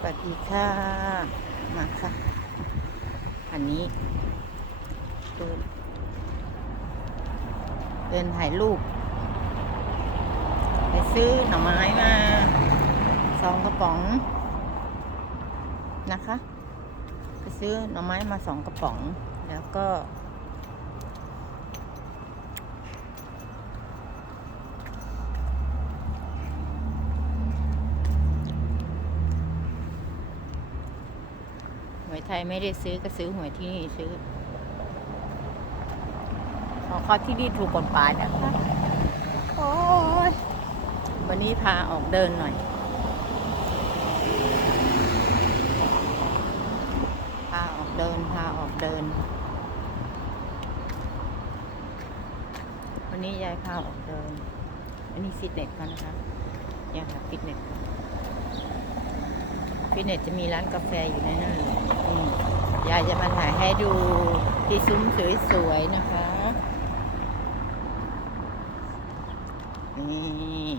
สวัสดีค่ะ มาค่ะ อันนี้ดินเดินถ่ายรูป ไปซื้อหน่อไม้มาสองกระป๋องนะคะ ไปซื้อหน่อไม้มาสองกระป๋อง แล้วก็ วยไทยไม่ได้ซื้อก็ซื้อหวยที่นี่ซื้อ ขอข้อที่นี่ถูกกฎหมายนะคะโอ้ยวันนี้พาออกเดินหน่อย พาออกเดิน พาออกเดิน วันนี้ยายพาออกเดิน อันนี้ฟิตเนสกันนะคะยายค่ะฟิตเนส ก่อนฟิตจะมีร้านกาแฟอยู่ในนั้นยอืมยายจะมาถ่ายให้ดูที่ซุ้มสวยๆนะคะนี่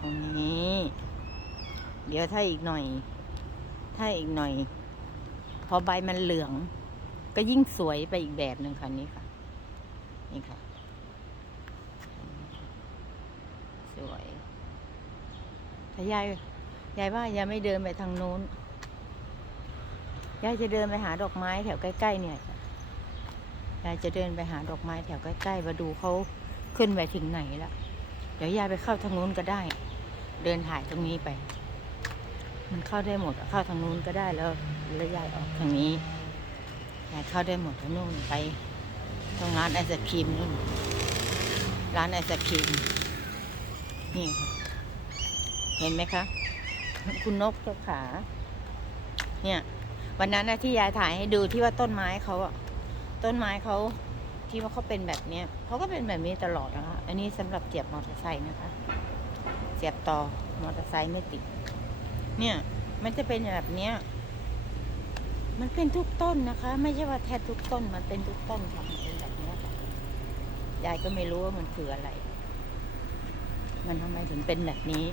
ตรงนี้ เดี๋ยวถ้าอีกหน่อย ถ้าอีกหน่อย พอใบมันเหลือง ก็ยิ่งสวยไปอีกแบบหนึ่งค่ะนี่ค่ะ นี่ค่ะ สวยถ้ายาย ยายว่ายายไม่เดินไปทางโน้น ยายจะเดินไปหาดอกไม้แถวใกล้ๆเนี่ย ยายจะเดินไปหาดอกไม้แถวใกล้ๆมาดูเขาขึ้นไปถึงไหนแล้ว เดี๋ยวยายไปเข้าทางโน้นก็ได้ เดินถ่ายตรงนี้ไป มันเข้าได้หมด เข้าทางโน้นก็ได้แล้วแล้วยายออกทางนี้ ยายเข้าได้หมดทางโน้นไป ตรงร้านไอศครีมนู่น ร้านไอศครีม นี่ค่ะเห็นไหมคะ คุณนกเจ้าขา เนี่ย วันนั้นนะที่ยายถ่ายให้ดูที่ว่าต้นไม้เขาอะต้นไม้เขาที่ว่าเขาเป็นแบบเนี้ยเขาก็เป็นแบบนี้ตลอดนะคะ อันนี้สำหรับเสียบมอเตอร์ไซค์นะคะเสียบต่อมอเตอร์ไซค์ไม่ติด เนี่ย มันจะเป็นแบบเนี้ยมันเป็นทุกต้นนะคะ ไม่ใช่ว่าแทบทุกต้น มันเป็นทุกต้นค่ะมันเป็นแบบนี้ค่ะยายก็ไม่รู้ว่ามันคืออะไร มันทำไมถึงเป็นแบบนี้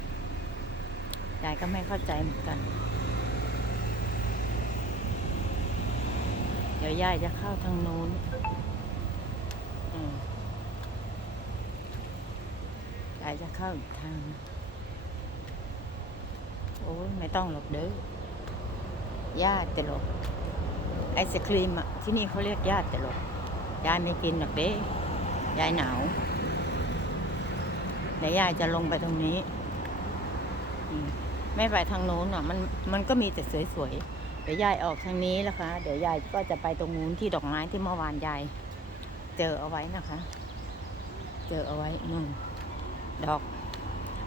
ยายก็ไม่เข้าใจเหมือนกัน เดี๋ยวยายจะเข้าทางนู้นอืมยายจะเข้าอีกทาง โอ้ยไม่ต้องหรอกเด้อญาติแต่หรอไอศครีมอะที่นี่เขาเรียกญาติแต่หรอกยายไม่กินหรอกเด้ยายหนาวเดี๋ยวยายจะลงไปตรงนี้อืม ไม่ไปทางโน้นอะมันมันก็มีแต่สวยๆเดี๋ยวยายออกทางนี้แล้วคะ เดี๋ยวยายก็จะไปตรงนู้นที่ดอกไม้ที่เมื่อวานยายเจอเอาไว้นะคะ เจอเอาไว้นู่นดอก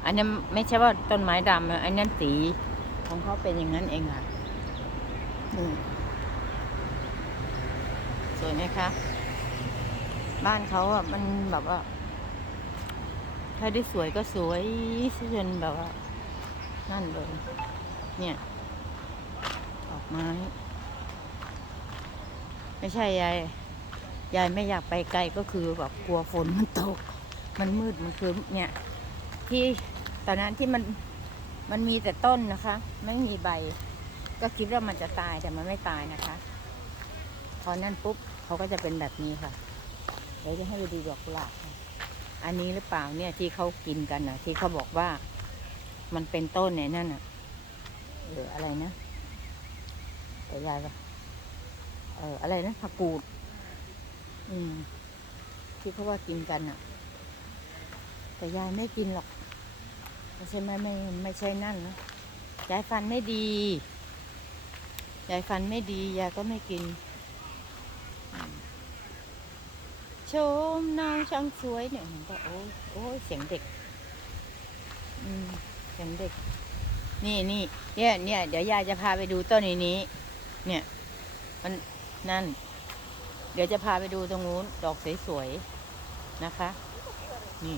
อันนั้ไม่ใช่ว่าต้นไม้ดำนะอันนั้นสีของเขาเป็นอย่างนั้นเองค่ะสวยไหมคะ บ้านเขาอะมันแบบว่า ถ้าได้สวยก็สวยจนแบบว่า นั่นเลย เนี่ย ดอกไม้ ไม่ใช่ยาย ยายไม่อยากไปไกลก็คือแบบกลัวฝนมันตก มันมืดมันครึ้มเนี่ย ที่ตอนนั้นที่มันมันมีแต่ต้นนะคะ ไม่มีใบ ก็คิดว่ามันจะตายแต่มันไม่ตายนะคะ พอนั่นปุ๊บเขาก็จะเป็นแบบนี้ค่ะ เดี๋ยวจะให้ไปดูดอกกุหลาบอันนี้หรือเปล่าเนี่ยที่เขากินกันนะที่เขาบอกว่า มันเป็นต้นเนี่ยนั่นอะเอออะไรนะแต่ยายก็เอออะไรนะผักกูด อืม ที่เขาว่ากินกันอะ แต่ยายไม่กินหรอกไม่ใช่ไม่ไม่ไม่ใช่นั่นนะยายฟันไม่ดียายฟันไม่ดียายก็ไม่กิน ชมนางช่างสวยเนี่ยเห็นปะโอ้ยโอ้ยเสียงเด็ก อืม เสียงเด็ก นี่นี่เนี่ยเนี่ยเดี๋ยวยายจะพาไปดูต้นนี้นี้ เนี่ย มันนั่น เดี๋ยวจะพาไปดูตรงนู้นดอกสวยๆนะคะ นี่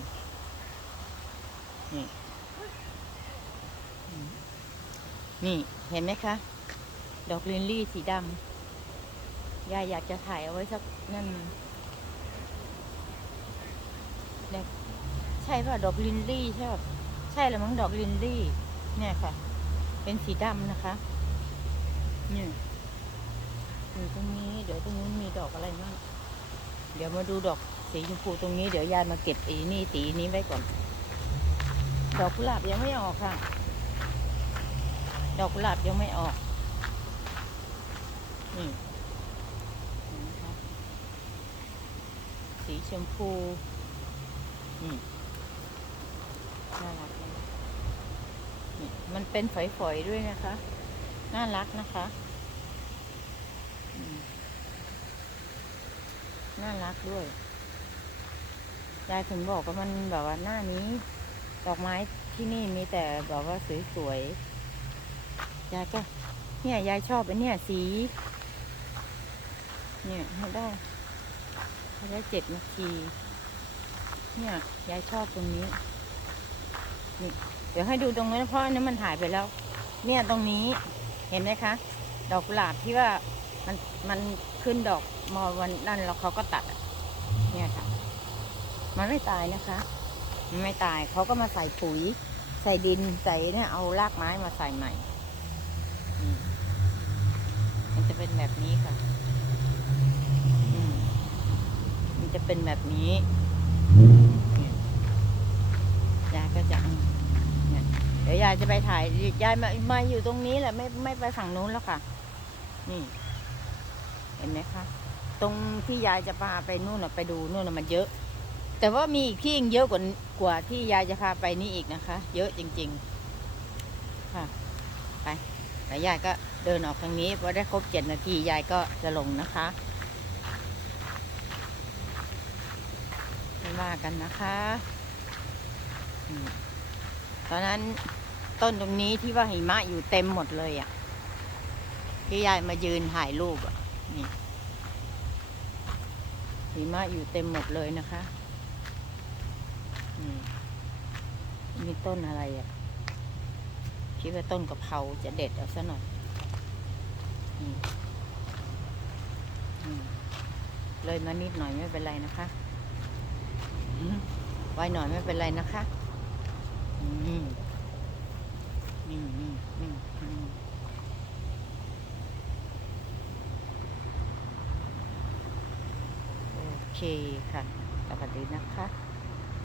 นี่ นี่เห็นไหมคะ ดอกลินลี่สีดำยายอยากจะถ่ายเอาไว้สักนั่นเนี่ยใช่ป่ะดอกลินลี่ใช่ป่ะ ใช่แล้วมั้งดอกลินลี่เนี่ยค่ะ เป็นสีดำนะคะเนี่ยอยู่ตรงนี้เดี๋ยวตรงนู้นมีดอกอะไรบ้างเดี๋ยวมาดูดอกสีชมพูตรงนี้เดี๋ยวยายมาเก็บอีนี่สีนี้ไว้ก่อน ดอกกุหลาบยังไม่ออกค่ะ ดอกกุหลาบยังไม่ออกนี่นไหมคะสีชมพูนี่น่ารัก มันเป็นฝอยๆด้วยนะคะ น่ารักนะคะ น่ารักด้วย ยายถึงบอกว่ามันแบบว่าหน้านี้ ดอกไม้ที่นี่มีแต่แบบว่าสวยๆ ยายก็เนี่ยยายชอบไอ้เนี่ยสี เนี่ยได้ได้เจ็ดนาที เนี่ยยายชอบตรงนี้ นี่ เดี๋ยวให้ดูตรงนั้นเพราะอันนี้มันหายไปแล้ว เนี่ยตรงนี้เห็นไหมคะ ดอกกุหลาบที่ว่ามันมันขึ้นดอกมอวันนั่นแล้วเขาก็ตัดเนี่ยค่ะ มันไม่ตายนะคะ มันไม่ตายเขาก็มาใส่ปุ๋ย ใส่ดินใส่เนี่ยเอารากไม้มาใส่ใหม่มันจะเป็นแบบนี้ค่ะมันจะเป็นแบบนี้ยาก็จะ ดี๋ยวยายจะไปถ่ายยายมามาอยู่ตรงนี้แหละไม่ไม่ไปฝั่งนู้นแล้วค่ะ นี่ เห็นไหมคะตรงที่ยายจะพาไปนู่นน่ะไปดูนู่นน่ะมันเยอะ แต่ว่ามีอีกที่ยังเยอะกว่ากว่าที่ยายจะพาไปนี่อีกนะคะ เยอะจริง ๆ ค่ะ ไปแล้วยายก็เดินออกทางนี้พอได้ครบเจ็ดนาทียายก็จะลงนะคะไม่ว่ากันนะคะ ตอนนั้นต้นตรงนี้ที่ว่าหิมะอยู่เต็มหมดเลยอะ่ะ ที่ยายมายืนถ่ายรูปอะ่ะ นี่ หิมะอยู่เต็มหมดเลยนะคะอืมมีต้นอะไรอะ่ะ คิดว่าต้นกะเพราจะเด็ดเอาซะหน่อยอืมอืมเลยมานิดหน่อยไม่เป็นไรนะคะอืมไว้หน่อยไม่เป็นไรนะคะ อืมอืมอืมอืมโอเคค่ะสวัสดีนะคะ